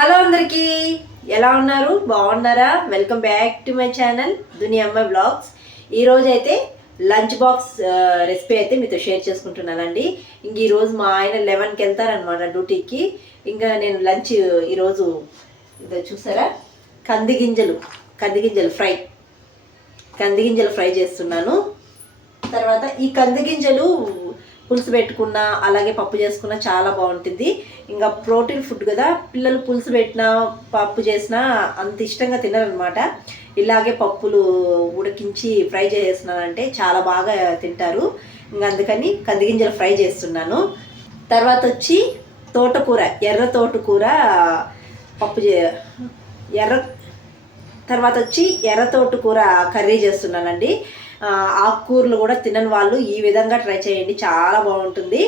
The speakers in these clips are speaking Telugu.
హలో అందరికీ, ఎలా ఉన్నారు? బాగున్నారా? Welcome back to my channel దునియా అమ్మాయి బ్లాగ్స్. ఈరోజు అయితే లంచ్ బాక్స్ రెసిపీ అయితే మీతో షేర్ చేసుకుంటున్నానండి. ఇంక ఈరోజు మా ఆయన 11కి వెళ్తారనమాట డ్యూటీకి. ఇంకా నేను లంచ్ ఈరోజు ఇదో చూసారా, కందిగింజలు ఫ్రై చేస్తున్నాను. తర్వాత ఈ కందిగింజలు పులుసు పెట్టుకున్నా అలాగే పప్పు చేసుకున్నా చాలా బాగుంటుంది. ఇంకా ప్రోటీన్ ఫుడ్ కదా, పిల్లలు పులుసు పెట్టినా పప్పు చేసినా అంత ఇష్టంగా తినరనమాట. ఇలాగే పప్పులు ఉడికించి ఫ్రై చేసేస్తున్నానంటే చాలా బాగా తింటారు. ఇంకా అందుకని కందిగింజలు ఫ్రై చేస్తున్నాను. తర్వాత వచ్చి తోటకూర, ఎర్ర తోటకూర పప్పు తర్వాత వచ్చి ఎర్ర తోటకూర కర్రీ చేస్తున్నానండి. ఆకుకూరలు కూడా తినని వాళ్ళు ఈ విధంగా ట్రై చేయండి, చాలా బాగుంటుంది.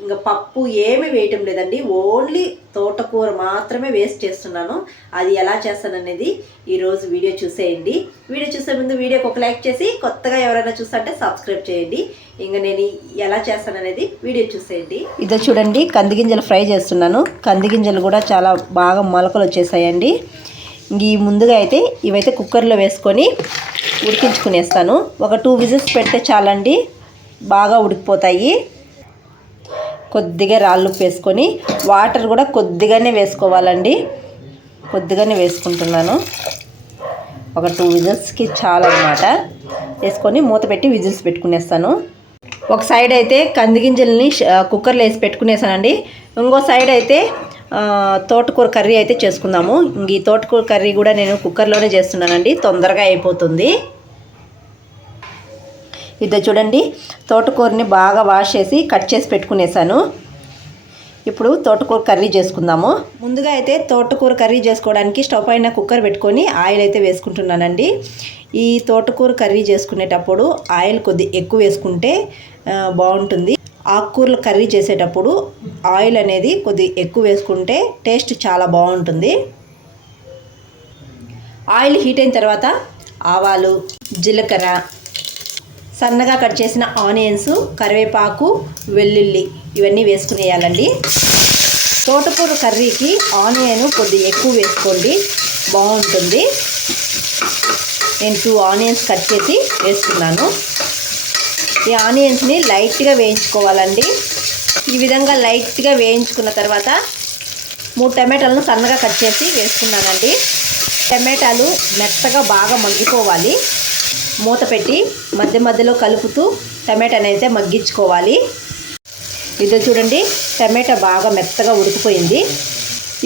ఇంకా పప్పు ఏమీ వేయటం లేదండి, ఓన్లీ తోటకూర మాత్రమే వేస్ట్ చేస్తున్నాను. అది ఎలా చేస్తాననేది ఈరోజు వీడియో చూసేయండి. వీడియో చూసే ముందు వీడియోకి ఒక లైక్ చేసి, కొత్తగా ఎవరైనా చూస్తుంటే సబ్స్క్రైబ్ చేయండి. ఇంకా నేను ఎలా చేస్తాననేది వీడియో చూసేయండి. ఇదో చూడండి, కందిగింజలు ఫ్రై చేస్తున్నాను. కందిగింజలు కూడా చాలా బాగా మొలకలు వచ్చేసాయండి. ఈ ముందుగా అయితే ఇవైతే కుక్కర్లో వేసుకొని ఉడికించుకునేస్తాను. ఒక 2 విజిల్స్ పెడితే చాలండి, బాగా ఉడికిపోతాయి. కొద్దిగా రాళ్ళు వేసుకొని వాటర్ కూడా కొద్దిగానే వేసుకోవాలండి. కొద్దిగానే వేసుకుంటున్నాను. ఒక 2 విజిల్స్కి చాలా అన్నమాట. వేసుకొని మూత పెట్టి విజిల్స్ పెట్టుకునేస్తాను. ఒక సైడ్ అయితే కందిగింజల్ని కుక్కర్లో వేసి పెట్టుకునేసానండి. ఇంకో సైడ్ అయితే తోటకూర కర్రీ అయితే చేసుకుందాము. ఈ తోటకూర కర్రీ కూడా నేను కుక్కర్లోనే చేస్తున్నానండి, తొందరగా అయిపోతుంది. ఇది చూడండి, తోటకూరని బాగా వాష్ చేసి కట్ చేసి పెట్టుకునేసాను. ఇప్పుడు తోటకూర కర్రీ చేసుకుందాము. ముందుగా అయితే తోటకూర కర్రీ చేసుకోవడానికి స్టవ్ పైన కుక్కర్ పెట్టుకొని ఆయిల్ అయితే వేసుకుంటున్నానండి. ఈ తోటకూర కర్రీ చేసుకునేటప్పుడు ఆయిల్ కొద్ది ఎక్కువ వేసుకుంటే బాగుంటుంది. ఆకుకూరలు కర్రీ చేసేటప్పుడు ఆయిల్ అనేది కొద్ది ఎక్కువ వేసుకుంటే టేస్ట్ చాలా బాగుంటుంది. ఆయిల్ హీట్ అయిన తర్వాత ఆవాలు, జీలకర్ర, సన్నగా కట్ చేసిన ఆనియన్స్, కరివేపాకు, వెల్లుల్లి ఇవన్నీ వేసుకునేయాలండి. తోటకూర కర్రీకి ఆనియన్ కొద్ది ఎక్కువ వేసుకోండి, బాగుంటుంది. నేను 2 ఆనియన్స్ కట్ చేసి వేసుకున్నాను. ఈ ఆనియన్స్ని లైట్గా వేయించుకోవాలండి. ఈ విధంగా లైట్గా వేయించుకున్న తర్వాత 3 టమాటాలను సన్నగా కట్ చేసి వేసుకున్నానండి. టమాటాలు మెత్తగా బాగా మగ్గిపోవాలి. మూత పెట్టి మధ్య మధ్యలో కలుపుతూ టమాటాని అయితే మగ్గించుకోవాలి. ఇదో చూడండి, టమాటా బాగా మెత్తగా ఉడికిపోయింది.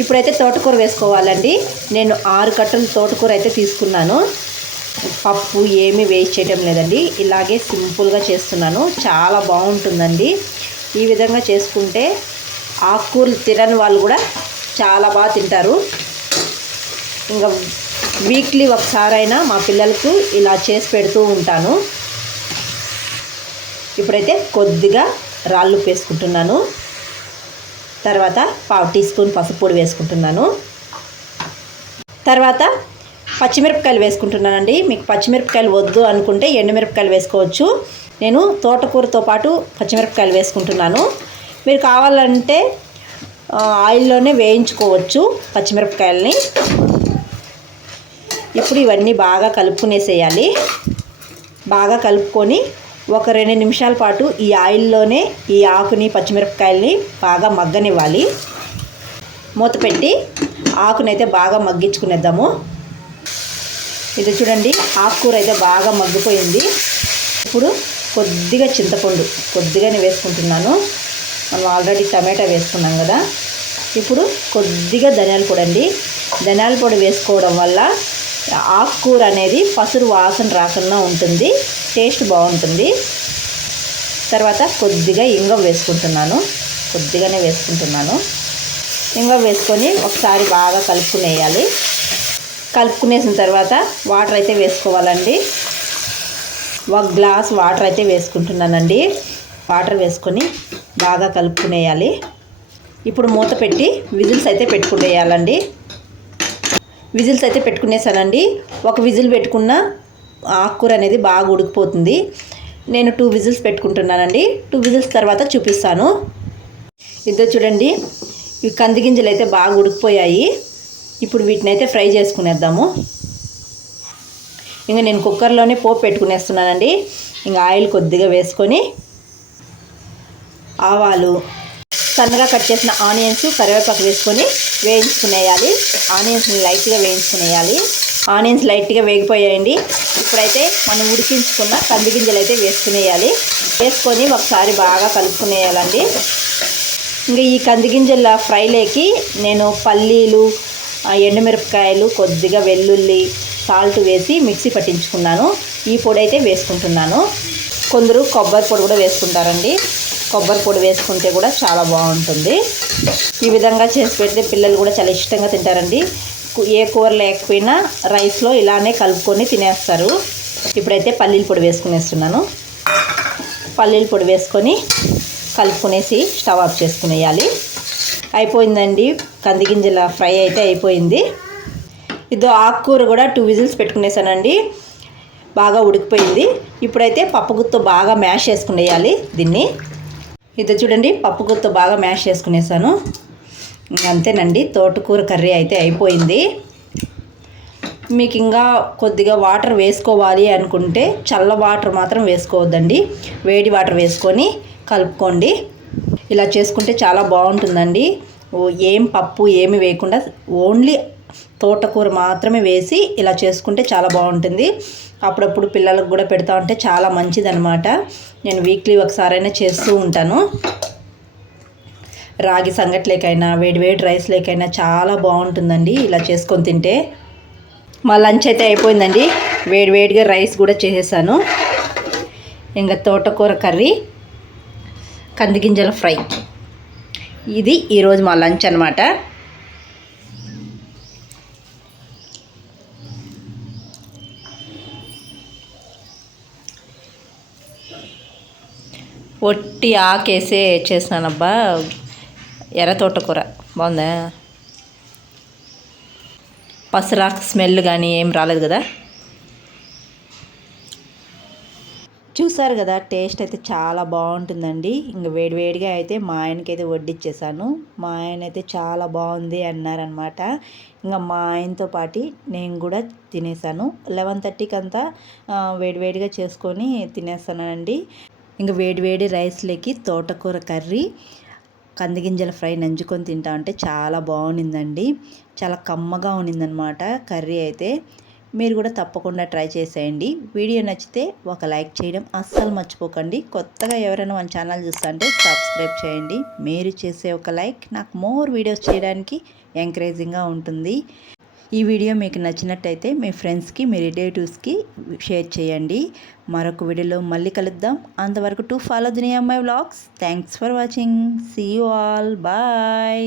ఇప్పుడైతే తోటకూర వేసుకోవాలండి. నేను 6 కట్టలు తోటకూర అయితే తీసుకున్నాను. పప్పు ఏమీ వేస్ట్ చేయడం లేదండి, ఇలాగే సింపుల్గా చేస్తున్నాను. చాలా బాగుంటుందండి. ఈ విధంగా చేసుకుంటే ఆకుకూరలు తినని వాళ్ళు కూడా చాలా బాగా తింటారు. ఇంకా వీక్లీ ఒకసారైనా మా పిల్లలకు ఇలా చేసి పెడుతూ ఉంటాను. ఇప్పుడైతే కొద్దిగా రాళ్ళు వేసుకుంటున్నాను. తర్వాత 1/2 టీ స్పూన్ పసుపు పొడి వేసుకుంటున్నాను. తర్వాత పచ్చిమిరపకాయలు వేసుకుంటున్నానండి. మీకు పచ్చిమిరపకాయలు వద్దు అనుకుంటే ఎండుమిరపకాయలు వేసుకోవచ్చు. నేను తోటకూరతో పాటు పచ్చిమిరపకాయలు వేసుకుంటున్నాను. మీరు కావాలంటే ఆయిల్లోనే వేయించుకోవచ్చు పచ్చిమిరపకాయలని. ఇప్పుడు ఇవన్నీ బాగా కలుపుకునేసేయాలి. బాగా కలుపుకొని ఒక 2 నిమిషాల పాటు ఈ ఆయిల్లోనే ఈ ఆకుని, పచ్చిమిరపకాయలని బాగా మగ్గనివ్వాలి. మూత పెట్టి ఆకునైతే బాగా మగ్గించుకునేద్దాము. ఇది చూడండి, ఆకుకూర అయితే బాగా మగ్గిపోయింది. ఇప్పుడు కొద్దిగా చింతపండు కొద్దిగానే వేసుకుంటున్నాను. మనం ఆల్రెడీ టమాటా వేసుకున్నాం కదా. ఇప్పుడు కొద్దిగా ధనియాల పొడి అండి. ధనియాల పొడి వేసుకోవడం వల్ల ఆకుకూర అనేది పసురు వాసన రాకుండా ఉంటుంది, టేస్ట్ బాగుంటుంది. తర్వాత కొద్దిగా ఇంగువ వేసుకుంటున్నాను, కొద్దిగానే వేసుకుంటున్నాను. ఇంగువ వేసుకొని ఒకసారి బాగా కలుపుకునేయాలి. కలుపుకునేసిన తర్వాత వాటర్ అయితే వేసుకోవాలండి. 1 గ్లాస్ వాటర్ అయితే వేసుకుంటున్నానండి. వాటర్ వేసుకొని బాగా కలుపుకునేయాలి. ఇప్పుడు మూత పెట్టి విజిల్స్ అయితే పెట్టుకునేయాలండి. విజిల్స్ అయితే పెట్టుకునేసానండి. 1 విజిల్ పెట్టుకున్న ఆకుకూర అనేది బాగా ఉడికిపోతుంది. నేను 2 విజిల్స్ పెట్టుకుంటున్నానండి. 2 విజిల్స్ తర్వాత చూపిస్తాను. ఇదో చూడండి, ఇవి కంది గింజలు అయితే బాగా ఉడికిపోయాయి. ఇప్పుడు వీటిని అయితే ఫ్రై చేసుకునేద్దాము. ఇంకా నేను కుక్కర్లోనే పోపు పెట్టుకునేస్తున్నానండి. ఇంకా ఆయిల్ కొద్దిగా వేసుకొని ఆవాలు, సన్నగా కట్ చేసిన ఆనియన్స్, కరివేపాకు వేసుకొని వేయించుకునేయాలి. ఆనియన్స్ని లైట్గా వేయించుకునేయాలి. ఆనియన్స్ లైట్గా వేగిపోయాయండి. ఇప్పుడైతే మనం ఉడికించుకున్న కంది గింజలు అయితే వేసుకునేయాలి. వేసుకొని ఒకసారి బాగా కలుపుకునేయాలండి. ఇంకా ఈ కంది గింజల ఫ్రైలోకి నేను పల్లీలు, ఎండుమిరపకాయలు, కొద్దిగా వెల్లుల్లి, సాల్ట్ వేసి మిక్సీ పట్టించుకున్నాను. ఈ పొడి అయితే వేసుకుంటున్నాను. కొందరు కొబ్బరి పొడి కూడా వేసుకుంటారండి. కొబ్బరి పొడి వేసుకుంటే కూడా చాలా బాగుంటుంది. ఈ విధంగా చేసి పెడితే పిల్లలు కూడా చాలా ఇష్టంగా తింటారండి. ఏ కూర లేకపోయినా రైస్లో ఇలానే కలుపుకొని తినేస్తారు. ఇప్పుడైతే పల్లీల పొడి వేసుకునేస్తున్నాను. పల్లీల పొడి వేసుకొని కలుపుకునేసి స్టవ్ ఆఫ్ చేసుకునేయాలి. అయిపోయిందండి, కంది గింజల ఫ్రై అయితే అయిపోయింది. ఇదో ఆకుకూర కూడా 2 విజిల్స్ పెట్టుకునేసానండి. బాగా ఉడికిపోయింది. ఇప్పుడైతే పప్పుగుత్తో బాగా మ్యాష్ చేసుకునేయాలి దీన్ని. ఇది చూడండి, పప్పుగుత్తో బాగా మ్యాష్ చేసుకునేసాను. అంతేనండి, తోటకూర కర్రీ అయితే అయిపోయింది. మీకు ఇంకా కొద్దిగా వాటర్ వేసుకోవాలి అనుకుంటే చల్ల వాటర్ మాత్రం వేసుకోవద్దండి. వేడి వాటర్ వేసుకొని కలుపుకోండి. ఇలా చేసుకుంటే చాలా బాగుంటుందండి. ఏం పప్పు ఏమి వేయకుండా ఓన్లీ తోటకూర మాత్రమే వేసి ఇలా చేసుకుంటే చాలా బాగుంటుంది. అప్పుడప్పుడు పిల్లలకు కూడా పెడతా ఉంటే చాలా మంచిదన్నమాట. నేను వీక్లీ ఒకసారైనా చేస్తూ ఉంటాను. రాగి సంగట్లేకైనా వేడివేడి రైస్లేకైనా చాలా బాగుంటుందండి ఇలా చేసుకొని తింటే. మా లంచ్ అయితే అయిపోయిందండి. వేడివేడిగా రైస్ కూడా చేసేసాను. ఇంకా తోటకూర కర్రీ, కందిగింజల ఫ్రై, ఇది ఈరోజు మా లంచ్ అనమాట. ఒట్టి ఆకేసే చేసినానబ్బా. ఎర్ర తోటకూర బాగుందా? పసరాకు స్మెల్ కానీ ఏం రాలేదు కదా. చూసారు కదా, టేస్ట్ అయితే చాలా బాగుంటుందండి. ఇంకా వేడివేడిగా అయితే మా ఆయనకైతే వడ్డిచ్చేసాను. మా ఆయన అయితే చాలా బాగుంది అన్నారనమాట. ఇంకా మా ఆయనతో పాటు నేను కూడా తినేసాను. 11:30కి అంతా వేడివేడిగా చేసుకొని తినేస్తానండి. ఇంకా వేడివేడి రైస్లోకి తోటకూర కర్రీ, కందిగింజల ఫ్రై నంచుకొని తింటా అంటే చాలా బాగుండిందండి. చాలా కమ్మగా ఉన్నిందనమాట కర్రీ అయితే. మీరు కూడా తప్పకుండా ట్రై చేసేయండి. వీడియో నచ్చితే ఒక లైక్ చేయడం అస్సలు మర్చిపోకండి. కొత్తగా ఎవరైనా మన ఛానల్ చూస్తుంటే సబ్స్క్రైబ్ చేయండి. మీరు చేసే ఒక లైక్ నాకు మోర్ వీడియోస్ చేయడానికి ఎంకరేజింగ్గా ఉంటుంది. ఈ వీడియో మీకు నచ్చినట్టయితే మీ ఫ్రెండ్స్కి, మీ రిలేటివ్స్కి షేర్ చేయండి. మరొక వీడియోలో మళ్ళీ కలుద్దాం. అంతవరకు to follow Duniya my vlogs. Thanks for watching. See you all. Bye.